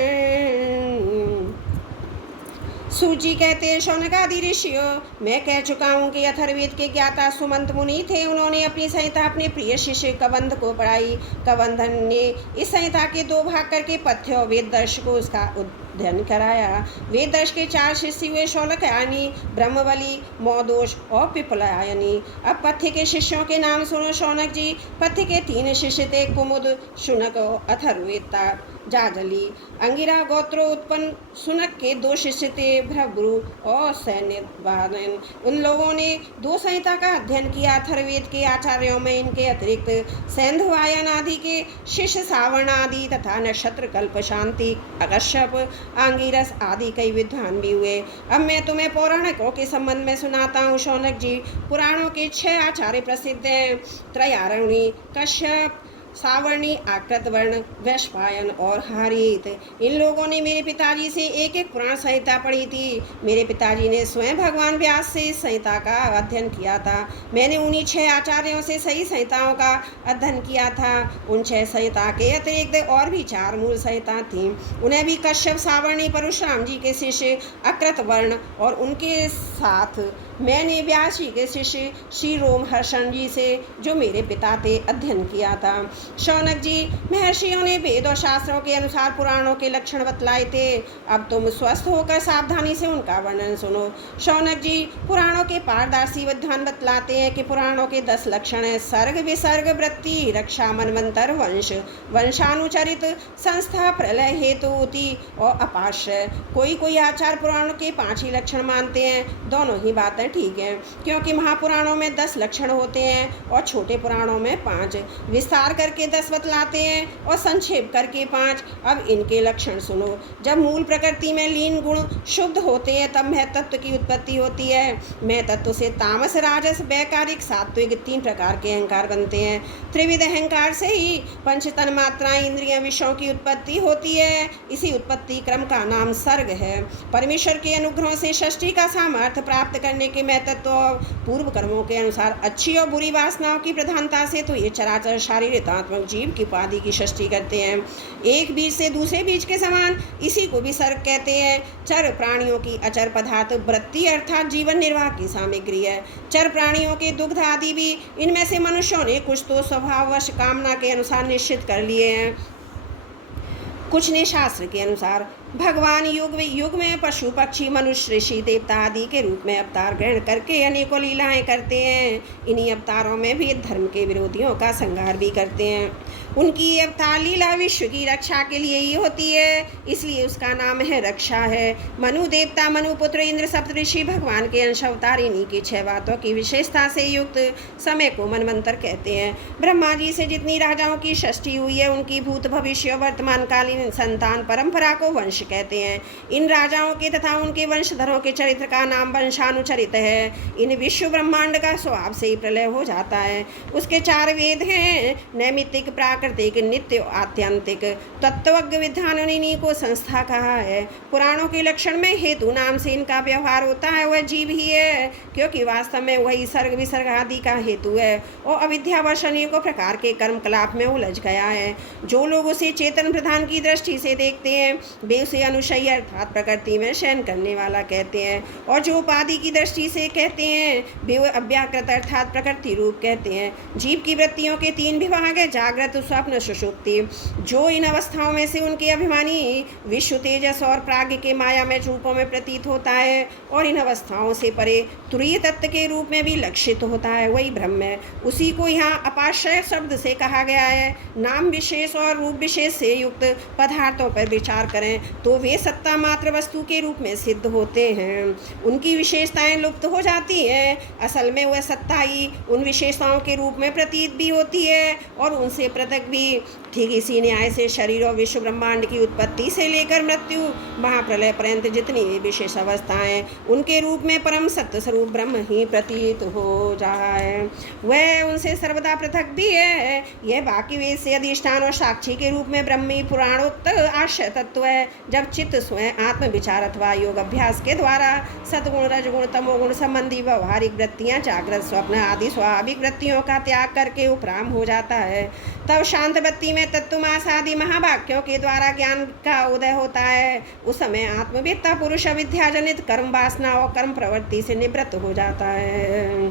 सूची कहते हैं, शौनक आदि ऋषियों, मैं कह चुका हूँ कि अथर्ववेद के ज्ञाता सुमंत मुनि थे। उन्होंने अपनी संहिता अपने प्रिय शिष्य कबंध को पढ़ाई। कबंधन ने इस संहिता के 2 भाग करके पथ्य और वेद दर्श को उसका अध्ययन कराया। वेद दर्श के 4 शिष्य हुए, शौनकायनी, ब्रह्मबली, मौदोष और पिपलायनी। अब पथ्य के शिष्यों के नाम सुनो शौनक जी। पथ्य के 3 शिष्य थे, कुमुद, शुनक और अथर्ववेत्ता। जाजली। अंगिरा गोत्रो उत्पन्न सुनक के 2 शिष्य थे, भृगु और सैन्यवादन। उन लोगों ने 2 संहिता का अध्ययन किया। अथर्ववेद के आचार्यों में इनके अतिरिक्त सैंधवायन आदि के शिष्य सावर्ण आदि तथा नक्षत्र कल्प शांति अकश्यप आंगिरस आदि कई विद्वान भी हुए। अब मैं तुम्हें पौराणिकों के संबंध में सुनाता हूँ। शौनक जी, पुराणों के 6 आचार्य प्रसिद्ध हैं, त्रयारण्य, कश्यप, सावर्णी, आकृतवर्ण, वैशंपायन और हारित। इन लोगों ने मेरे पिताजी से एक एक पुराण संहिता पढ़ी थी। मेरे पिताजी ने स्वयं भगवान व्यास से इस संहिता का अध्ययन किया था। मैंने उन्हीं 6 आचार्यों से सही संहिताओं का अध्ययन किया था। उन 6 संहिता के अतिरिक्त और भी 4 मूल संहिता थीं। उन्हें भी कश्यप, सावर्णी, परशुराम जी के शिष्य अकृतवर्ण और उनके साथ मैंने व्यास जी के शिष्य श्री रोमहर्षण जी से, जो मेरे पिता थे, अध्ययन किया था। शौनक जी, महर्षियों ने वेद और शास्त्रों के अनुसार पुराणों के लक्षण बतलाए थे। अब तुम स्वस्थ होकर सावधानी से उनका वर्णन सुनो। शौनक जी, पुराणों के पारदर्शी विद्वान बतलाते हैं कि पुराणों के 10 लक्षण हैं: सर्ग, विसर्ग, वृत्ति, रक्षा, मनवंतर, वंश, वंशानुचरित, संस्था, प्रलय, हेतुति और अपाश्रय। कोई कोई आचार्य पुराणों के 5 ही लक्षण मानते हैं। दोनों ही बातें ठीक है, क्योंकि महापुराणों में 10 लक्षण होते हैं और छोटे पुराणों में 5। विस्तार करके 10 बतलाते हैं और संक्षेप करके 5। अब इनके लक्षण सुनो। जब मूल प्रकृति में लीन गुण शुद्ध होते हैं तब मैं तत्व की उत्पत्ति होती है। मैं तत्व से तामस, राजस, वैकारिक, सात्विक 3 प्रकार के अहंकार बनते हैं। त्रिविध अहंकार से ही पंच तन मात्राएं, इंद्रियां, विषयों की उत्पत्ति होती है। इसी उत्पत्ति क्रम का नाम सर्ग है। परमेश्वर के अनुग्रह से षष्ठी का सामर्थ्य प्राप्त करने के मैं तत्व और पूर्व कर्मों के अनुसार अच्छी और बुरी वासनाओं की प्रधानता से तो ये चराचर शारीरिकात्मक जीव की उपाधि की सृष्टि करते हैं। एक बीज से दूसरे बीज के समान इसी को भी सर्ग कहते हैं। चर प्राणियों की अचर पदार्थ वृत्ति अर्थात जीवन निर्वाह की सामग्री है। चर प्राणियों के दुग्ध आदि भी इनमें से मनुष्यों ने कुछ तो स्वभाववश कामना के अनुसार निश्चित कर लिए हैं, कुछ ने शास्त्र के अनुसार। भगवान युग में पशु, पक्षी, मनुष्य, ऋषि, देवता आदि के रूप में अवतार ग्रहण करके अनेकों लीलाएं करते हैं। इन्हीं अवतारों में भी धर्म के विरोधियों का संहार भी करते हैं। उनकी अवतार लीला विश्व की रक्षा के लिए ही होती है, इसलिए उसका नाम है रक्षा है। मनु देवता, मनुपुत्र, इंद्र, सप्तऋषि भगवान के अंश अवतार इन्हीं की 6 बातों की विशेषता से युक्त समय को मनवंतर कहते हैं। ब्रह्मा जी से जितनी राजाओं की षष्ठी हुई है उनकी भूत, भविष्य और वर्तमान कालीन संतान परंपरा को वंश कहते हैं। इन राजाओं के तथा उनके वंशधरों के चरित्र का नाम वंशानुचरित है। इन विश्व ब्रह्मांड का स्वभाव से ही प्रलय हो जाता है। उसके 4 वेद हैं: नैमित्तिक, प्राकृतिक, नित्य, आत्यंतिक। तत्वज्ञ विद्वानों ने इन्हीं को संस्था कहा है। पुराणों के लक्षण में हेतु नाम से इनका व्यवहार होता है, वह जीव ही है, क्योंकि वास्तव में वही सर्ग, विसर्ग आदि का हेतु है और अविद्यावश अनेकों प्रकार के कर्मकलाप में उलझ गया है। जो लोग उसे चेतन प्रधान की दृष्टि से देखते हैं वे उसे अनुशयी अर्थात प्रकृति में शयन करने वाला कहते हैं, और जो उपाधि की दृष्टि से कहते हैं वे अव्याकृत अर्थात प्रकृति रूप कहते हैं। जीव की वृत्तियों के 3 विभाग है: जागृत, स्वप्न, सुषुप्ति। जो इन अवस्थाओं में से उनके अभिमानी विश्व, तेजस और प्राज्ञ के मायामय रूपों में प्रतीत होता है और इन अवस्थाओं से परे तुरीय तत्व के रूप में भी लक्षित होता है, वही ब्रह्म है। उसी को यहाँ अपाश्रय शब्द से कहा गया है। नाम विशेष और रूप विशेष से युक्त पदार्थों पर विचार करें तो वे सत्ता मात्र वस्तु के रूप में सिद्ध होते हैं। उनकी विशेषताएं लुप्त हो जाती हैं। असल में वह सत्ता ही उन विशेषताओं के रूप में प्रतीत भी होती है और उनसे पृथक भी। ठीक इसी न्याय से शरीर और विश्व ब्रह्मांड की उत्पत्ति से लेकर मृत्यु, महाप्रलय पर्यंत जितनी विशेष अवस्थाएं उनके रूप में परम सत्य स्वरूप ब्रह्म ही प्रतीत हो जाए, वह उनसे सर्वदा पृथक भी है। यह बाकी वेद से अधिष्ठान और साक्षी के रूप में ब्रह्मी पुराणोक्त आश्रय तत्व है। जब चित्त स्वयं आत्म विचार अथवा योग अभ्यास के द्वारा सद्गुण, रजगुण, तमोगुण संबंधी व्यवहारिक वृत्तियां, जागृत, स्वप्न आदि स्वाभाविक वृत्तियों का त्याग करके उपराम हो जाता है, तब शांत वृत्ति में तत्वमास आदि महावाक्यों के द्वारा ज्ञान का उदय होता है। उस समय आत्मवेत्ता पुरुष अविद्या जनित कर्म वासना और कर्म प्रवृत्ति से निवृत्त हो जाता है।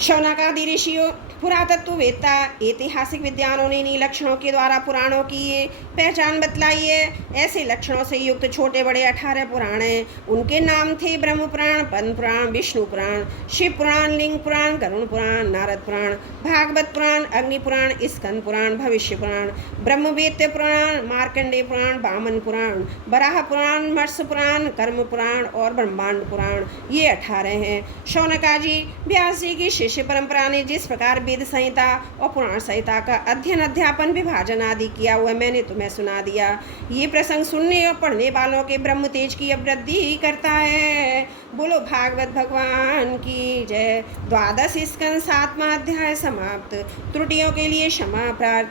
शौनकादि ऋषियों पुरातत्ववेत्ता ऐतिहासिक विद्वानों ने इन्हीं लक्षणों के द्वारा पुराणों की ये पहचान बतलाई है। ऐसे लक्षणों से युक्त छोटे बड़े 18 पुराण हैं। उनके नाम थे ब्रह्म पुराण, पद्म पुराण, विष्णु पुराण, शिव पुराण, लिंग पुराण, गरुण पुराण, नारद पुराण, भागवत पुराण, अग्नि पुराण, स्कंद पुराण, भविष्य पुराण, ब्रह्मवेत्य पुराण, मार्कंडेय पुराण, वामन पुराण, वराह पुराण, मत्स्य पुराण, कर्म पुराण और ब्रह्मांड पुराण। ये 18 हैं। शौनकाजी व्यास जी की शिष्य परंपरा ने जिस प्रकार वेद संहिता और पुराण संहिता का अध्ययन, अध्यापन, विभाजन आदि किया हुआ मैंने तुम्हें सुना दिया। ये प्रसंग सुनने और पढ़ने वालों के ब्रह्म तेज की वृद्धि करता है। बोलो भागवत भगवान की जय। 12 स्कंद 7वां अध्याय समाप्त। त्रुटियों के लिए क्षमा प्रार्थना।